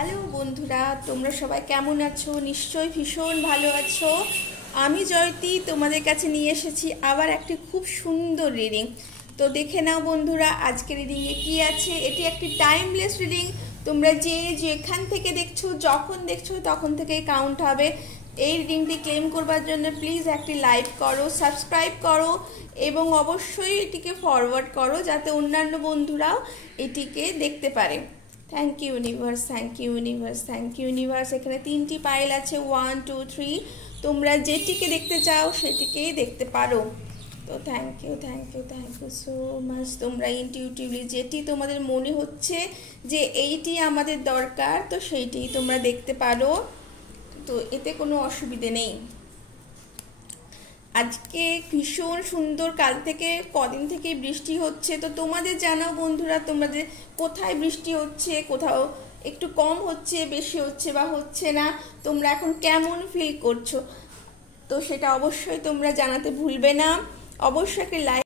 Hello বন্ধুরা, তোমরা সবাই কেমন আছো? নিশ্চয়ই ভীষণ ভালো আছো। আমি জয়তী তোমাদের কাছে নিয়ে এসেছি আবার একটি খুব সুন্দর রিডিং। তো দেখে নাও বন্ধুরা, আজকে রিডিংয়ে কি আছে। এটি একটি টাইমলেস রিডিং। তোমরা যেখান থেকে দেখছো, যখন দেখছো তখন থেকেই কাউন্ট হবে। এই রিডিংটি ক্লেম করবার জন্য প্লিজ একটি লাইক করো, সাবস্ক্রাইব করো এবং অবশ্যই এটিকে ফরওয়ার্ড করো যাতে অন্যান্য বন্ধুরাও এটিকে দেখতে পারে। Thank you universe, thank you universe, thank you universe. এখানে 3টি পাইল আছে, 1 2 3। তোমরা যেটিকে দেখতে চাও সেটিকেই দেখতে পারো। তো thank you thank you thank you so much. তোমরা ইনটিউটিভলি যেটি তোমাদের মনে হচ্ছে যে এইটি আমাদের দরকার, তো সেইটি তোমরা দেখতে পারো। তো এতে কোনো অসুবিধে নেই। আজকে ভীষণ সুন্দর, কাল থেকে কদিন থেকে বৃষ্টি হচ্ছে। তো তোমাদের জানাও বন্ধুরা, তোমাদের কোথায় বৃষ্টি হচ্ছে, কোথাও একটু কম হচ্ছে, বেশি হচ্ছে বা হচ্ছে না, তোমরা এখন কেমন ফিল করছো, তো সেটা অবশ্যই তোমরা জানাতে ভুলবে না। অবশ্যই একটা লাইক